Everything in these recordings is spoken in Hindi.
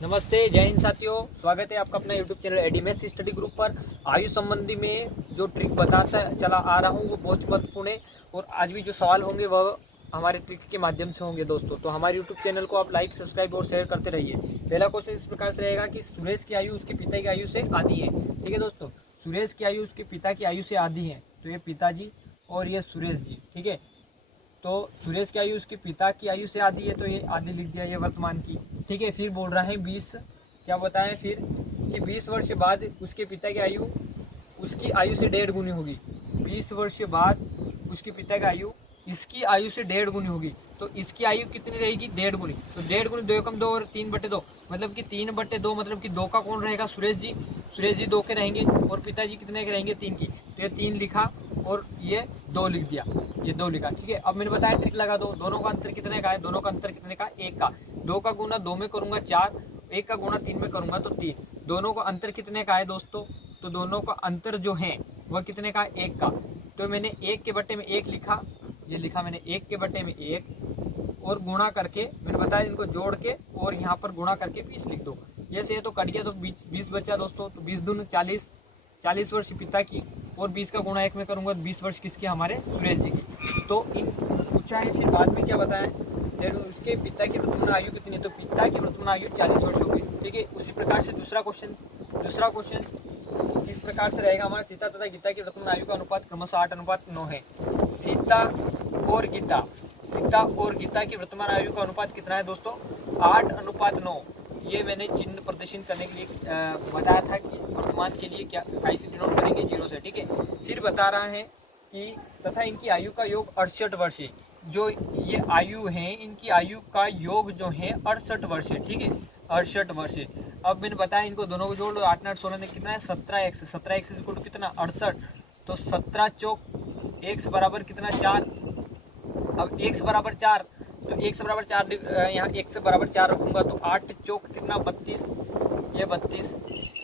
नमस्ते, जय हिंद साथियों। स्वागत है आपका अपना यूट्यूब चैनल एडीमेस स्टडी ग्रुप पर। आयु संबंधी में जो ट्रिक बताता चला आ रहा हूँ वो बहुत महत्वपूर्ण है और आज भी जो सवाल होंगे वह हमारे ट्रिक के माध्यम से होंगे दोस्तों। तो हमारे यूट्यूब चैनल को आप लाइक, सब्सक्राइब और शेयर करते रहिए। पहला क्वेश्चन इस प्रकार से रहेगा कि सुरेश की आयु उसके पिता की आयु से आधी है। ठीक है दोस्तों, सुरेश की आयु उसके पिता की आयु से आधी है। तो ये पिताजी और ये सुरेश जी। ठीक है, तो सुरेश की आयु उसके पिता की आयु से आधी है, तो ये आधी लिख दिया ये वर्तमान की। ठीक है, फिर बोल रहा है 20, क्या बताएं फिर कि 20 वर्ष बाद उसके पिता की आयु उसकी आयु से 1.5 गुनी होगी। 20 वर्ष बाद उसके पिता की आयु इसकी आयु से 1.5 गुनी होगी। तो इसकी आयु कितनी रहेगी? 1.5 गुनी। तो 1.5 गुनी 2 एकम 2 और 3/2, मतलब कि 3/2, मतलब कि 2 का कौन रहेगा? सुरेश जी। सुरेश जी 2 के रहेंगे और पिताजी कितने के रहेंगे? 3 की। तो ये 3 लिखा और ये 2 लिख दिया, ये 2 लिखा। ठीक है, अब मैंने बताया ट्रिक लगा दो। दोनों का अंतर कितने का है? दोनों का अंतर कितने का? 1 का। 2 का गुना 2 में करूंगा 4, 1 का गुना 3 में करूंगा तो 3। दोनों का अंतर कितने का है दोस्तों? तो दोनों का अंतर जो है वह कितने का? 1 का। तो मैंने 1 के बट्टे में 1 लिखा, ये लिखा मैंने 1 के बट्टे में 1 और गुणा करके मैंने बताया इनको जोड़ के और यहाँ पर गुणा करके 20 लिख दो। ये से तो कट गया तो 20 बचा दोस्तों। तो 20 दूनी 40, 40 वर्ष पिता की और 20 का गुणा 1 में करूंगा तो 20 वर्ष किसकी? हमारे सुरेश जी की। तो इन पूछा है फिर बाद में क्या बताएं, उसके पिता की वर्तमान आयु कितनी है? तो पिता की वर्तमान आयु 40 वर्ष होगी। ठीक है, उसी प्रकार से दूसरा क्वेश्चन किस प्रकार से रहेगा हमारा? सीता तथा गीता की वर्तमान आयु का अनुपात क्रमशः 8:9 है। सीता और गीता की वर्तमान आयु का अनुपात कितना है दोस्तों? 8:9। ये मैंने चिन्ह प्रदर्शन करने के लिए बताया था कि वर्तमान के लिए क्या कैसे डिनोट करेंगे? 0 से। ठीक है, फिर बता रहा है कि तथा इनकी आयु का योग 68 वर्ष है। जो ये आयु है इनकी आयु का योग जो है 68 वर्ष है। ठीक है, 68 वर्ष है। अब मैंने बताया इनको दोनों को जोड़ लो, 8 9 16 में कितना है? 17x। 17x इक्वल कितना? 68। तो 17 चौक x बराबर कितना? 4। अब x बराबर 4, तो x बराबर 4 यहाँ x बराबर 4 रखूंगा तो 8 चौक कितना? 32, ये 32।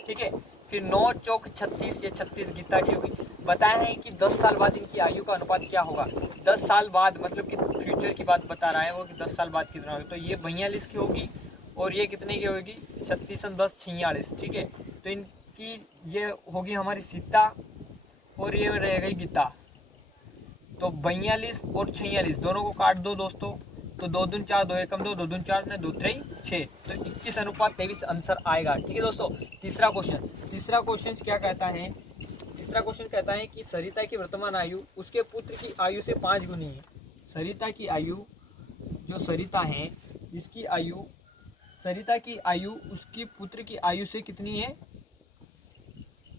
ठीक है, फिर 9 चौक 36, ये 36 गीता की होगी। बताया है कि 10 साल बाद इनकी आयु का अनुपात क्या होगा? 10 साल बाद मतलब कि फ्यूचर की बात बता रहा है वो कि 10 साल बाद कितना होगा। तो ये 42 की होगी और ये कितने की होगी? 36 और 10 46। ठीक है, तो इनकी ये होगी हमारी सीता और ये रहेगी गीता। तो 42 और 46 दोनों को काट दो दोस्तों। तो 2 दूनी 4, 2 एकम 2, 2 दूनी 4 ने 2 3 6, तो 21:23 आंसर आएगा। ठीक है दोस्तों, तीसरा क्वेश्चन क्या कहता है? तीसरा क्वेश्चन कहता है कि सरिता की वर्तमान आयु उसके पुत्र की आयु से 5 गुनी है। सरिता की आयु, जो सरिता है इसकी आयु, सरिता की आयु उसकी पुत्र की आयु से कितनी है?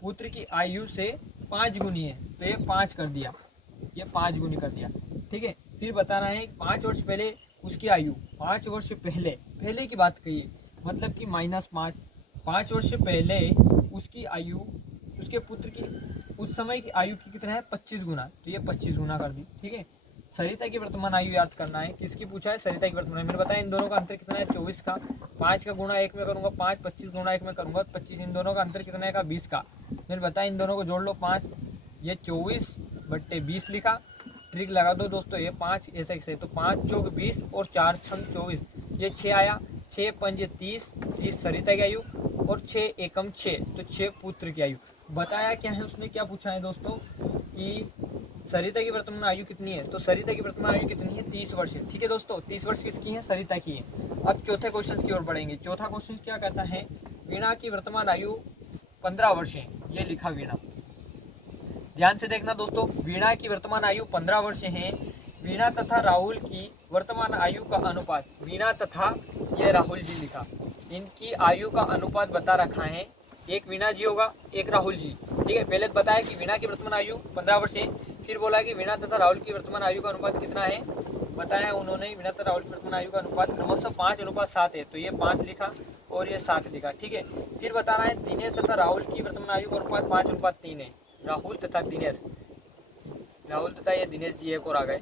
पुत्र की आयु से 5 गुनी है। तो ये 5 कर दिया, ये 5 गुनी कर दिया। ठीक है, फिर बता रहा है 5 वर्ष पहले उसकी आयु, 5 वर्ष पहले की बात कहिए, मतलब कि -5। 5 वर्ष पहले उसकी आयु उसके पुत्र की उस समय की आयु की कितना है? 25 गुना। तो ये 25 गुना कर दी। ठीक है, सरिता की वर्तमान आयु याद करना है। किसकी पूछा है? सरिता की वर्तमान। मैंने बताया इन दोनों का अंतर कितना है? 24 का। 5 का गुणा 1 में करूंगा 5, 25 गुणा 1 में करूंगा 25। इन दोनों का अंतर कितना है? 20 का। मैंने बताया इन दोनों को जोड़ लो 5, ये 24/20 लिखा। ट्रिक लगा दो दोस्तों, ये 5 ऐसे तो 5 चौक 20 और 4 छंग 24, ये 6 आया। 6 पंजे 30, 30 सरिता की आयु और 6 एकम 6, तो 6 पुत्र की आयु। बताया क्या है उसने? क्या पूछा है दोस्तों कि सरिता की वर्तमान आयु कितनी है? तो सरिता की वर्तमान आयु कितनी है? 30 वर्ष है। ठीक है दोस्तों, 30 वर्ष किसकी है? सरिता की है। अब चौथे क्वेश्चन की ओर बढ़ेंगे। चौथा क्वेश्चन क्या कहता है? वीणा की वर्तमान आयु 15 वर्ष है। ये लिखा वीणा, ध्यान से देखना दोस्तों। वीणा की वर्तमान आयु 15 वर्ष है। वीणा तथा राहुल की वर्तमान आयु का अनुपात, वीणा तथा ये राहुल जी लिखा, इनकी आयु का अनुपात बता रखा है। एक वीणा जी होगा, एक राहुल जी। ठीक है, पहले बताया कि वीणा की वर्तमान आयु 15 वर्ष है, फिर बोला कि वीणा तथा राहुल की वर्तमान आयु का अनुपात कितना है? बताया उन्होंने वीणा तथा राहुल की वर्तमान आयु का अनुपात क्रमशः 5:7 है। तो ये 5 लिखा और ये 7 लिखा। ठीक है, फिर बता रहा है दिनेश तथा राहुल की वर्तमान आयु का अनुपात 5:3 है। राहुल तथा ये दिनेश जी एक और आ गए।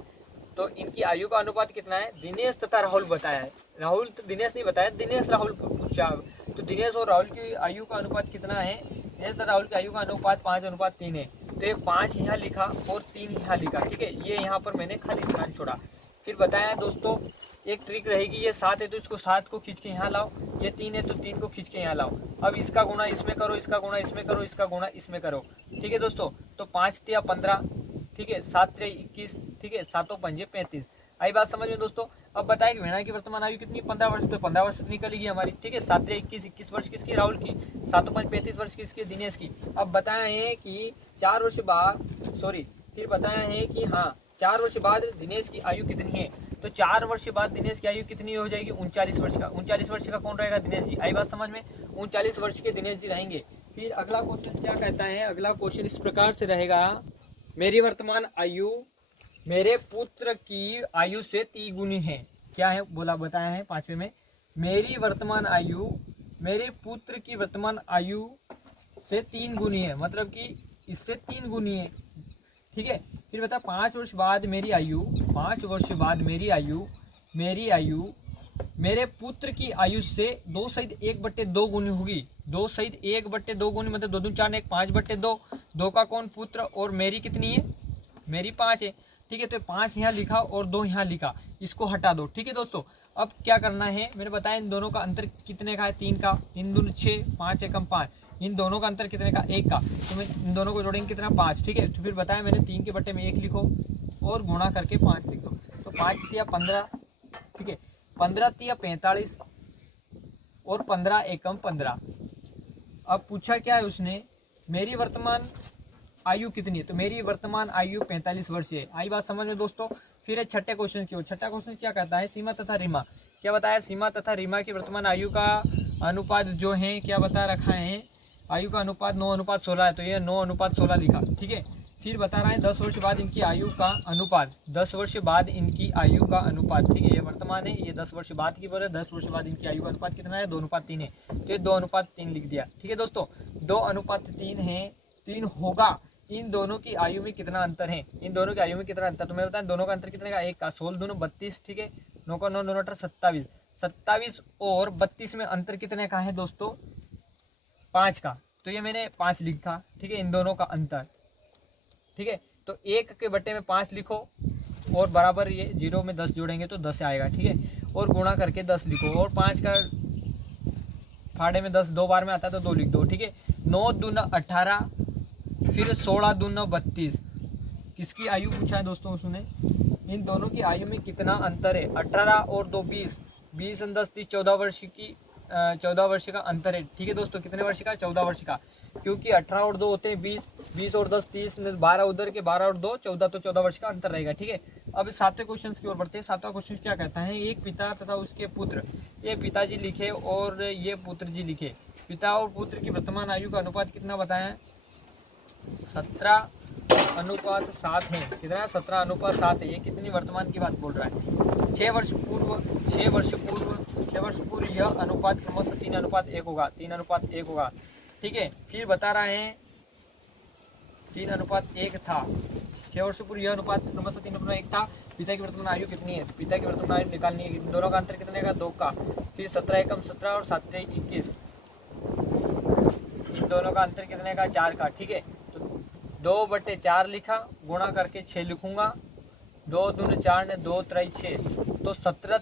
तो इनकी आयु का अनुपात कितना है? दिनेश तथा राहुल बताया है, राहुल तो दिनेश नहीं बताया, दिनेश राहुल पूछा। तो दिनेश और राहुल की आयु का अनुपात कितना है? दिनेश तथा राहुल की आयु का अनुपात 5:3 है। तो ये 5 यहाँ लिखा और 3 यहाँ लिखा। ठीक है, ये यहाँ पर मैंने खाली स्थान छोड़ा। फिर बताया दोस्तों एक ट्रिक रहेगी, ये 7 है तो इसको 7 को खींच के यहाँ लाओ, ये 3 है तो 3 को खींच के यहाँ लाओ। अब इसका गुणा इसमें करो, इसका गुणा इसमें करो, इसका गुणा इसमें करो। ठीक है दोस्तों, तो 5 तिया 15, ठीक है, 7 तिया 21, ठीक है, 7 पंजे 35। आई बात समझ में दोस्तों। अब बताए कि वीणा की वर्तमान आयु कितनी, 15 वर्ष, तो 15 वर्ष निकलेगी हमारी। ठीक है, 7 तिया 21, 21 वर्ष किसकी, राहुल की। 7 5 35 वर्ष किसकी, दिनेश की। अब बताया है कि 4 वर्ष बाद, फिर बताया है कि हाँ 4 वर्ष बाद दिनेश की आयु कितनी है। तो 4 वर्ष बाद दिनेश की आयु कितनी हो जाएगी, 39 वर्ष का। 39 वर्ष का कौन रहेगा, दिनेश जी। आई बात समझ में, 39 वर्ष के दिनेश जी रहेंगे। फिर अगला क्वेश्चन क्या कहता है, अगला क्वेश्चन इस प्रकार से रहेगा, मेरी वर्तमान आयु मेरे पुत्र की आयु से 3 गुनी है। क्या है बोला, बताया है 5वें में, मेरी वर्तमान आयु मेरे पुत्र की वर्तमान आयु से 3 गुनी है, मतलब कि इससे 3 गुनी है। ठीक है, फिर बता 5 वर्ष बाद मेरी आयु, 5 वर्ष बाद मेरी आयु मेरे पुत्र की आयु से 2 सहित 1/2 गुनी होगी। 2 सहित 1/2 गुनी मतलब 2 दूनी 4 1, 5/2। 2 का कौन पुत्र, और मेरी कितनी है, मेरी 5 है। ठीक है, तो 5 यहाँ लिखा और 2 यहाँ लिखा, इसको हटा दो। ठीक है दोस्तों, अब क्या करना है, मैंने बताया इन दोनों का अंतर कितने का है, 3 का। 3 दूनी 6, 5 एकम 5। इन दोनों का अंतर कितने का, 1 का। तो मैं इन दोनों को जोड़ेंगे कितना, 5। ठीक है, तो फिर बताया मैंने 3 के बट्टे में 1 लिखो और गुणा करके 5 लिख दो। तो 5 तिया 15, ठीक है, 15 तिया 45 और 15 एकम 15। अब पूछा क्या है उसने, मेरी वर्तमान आयु कितनी है, तो मेरी वर्तमान आयु 45 वर्ष है। आई बात समझ में दोस्तों। फिर है छठे क्वेश्चन की ओर। छठा क्वेश्चन क्या कहता है, सीमा तथा रीमा। क्या बताया, सीमा तथा रीमा की वर्तमान आयु का अनुपात जो है क्या बता रखा है, आयु का अनुपात 9:16 है, तो ये 9:16 लिखा। ठीक है, फिर बता रहा है 10 वर्ष बाद इनकी आयु का अनुपात, 10 वर्ष बाद इनकी आयु का अनुपात। ठीक है, ये वर्तमान है, ये 10 वर्ष बाद की बोले, 10 वर्ष बाद इनकी आयु का अनुपात कितना है, 2:3 है। तो ये 2:3 लिख दिया। ठीक है दोस्तों, 2:3 है, 3 होगा। इन दोनों की आयु में कितना अंतर है, इन दोनों की आयु में कितना अंतर, तो मैं बताऊं दोनों का अंतर कितने का, 1 का। 16 दूनी 32, ठीक है, 9 का 9, 9 18 27। 27 और 32 में अंतर कितने का है दोस्तों, 5 का। तो ये मैंने 5 लिखा। ठीक है, इन दोनों का अंतर। ठीक है, तो 1 के बट्टे में 5 लिखो और बराबर ये 0 में 10 जोड़ेंगे तो 10 आएगा। ठीक है, और गुणा करके 10 लिखो, और 5 का फाड़े में 10 2 बार में आता है तो 2 लिख दो। ठीक है, 9 दूना 18, फिर 16 दूना 32। किसकी आयु पूछा है दोस्तों उसने, इन दोनों की आयु में कितना अंतर है, 18 और 2 20, 20 और 10 30, 14 वर्ष की 14 वर्ष का अंतर है। ठीक है दोस्तों, कितने वर्ष का, 14 वर्ष का, क्योंकि 18 और 2 होते हैं 20, 20 और 10 30, 12 उधर के 12 और 2 14, तो 14 वर्ष का अंतर रहेगा। ठीक है, अब 7वें क्वेश्चन की ओर बढ़ते हैं। 7वां क्वेश्चन क्या कहता है, एक पिता तथा उसके पुत्र, ये पिताजी लिखे और ये पुत्र जी लिखे, पिता और पुत्र की वर्तमान आयु का अनुपात कितना बताया, 17:7 है। कितना, 17:7 है। ये कितनी वर्तमान की बात बोल रहा है, 6 वर्ष पूर्व यह अनुपात क्रमशः 3:1 होगा, 3:1 होगा। ठीक है, फिर बता रहा है 3:1 था, 6 वर्ष पूर्व यह अनुपात क्रमशः 3:1 था। पिता की वर्तमान आयु कितनी है, पिता की वर्तमान आयु निकालनी है, इन दोनों का अंतर कितने का, 2 का। फिर 17 एकम 17 और 7 21, इन दोनों का अंतर कितने का, 4 का। ठीक है, तो 2/4 लिखा, गुणा करके 6 लिखूंगा, 2 दूनी 4 ने 2 3 6, तो 17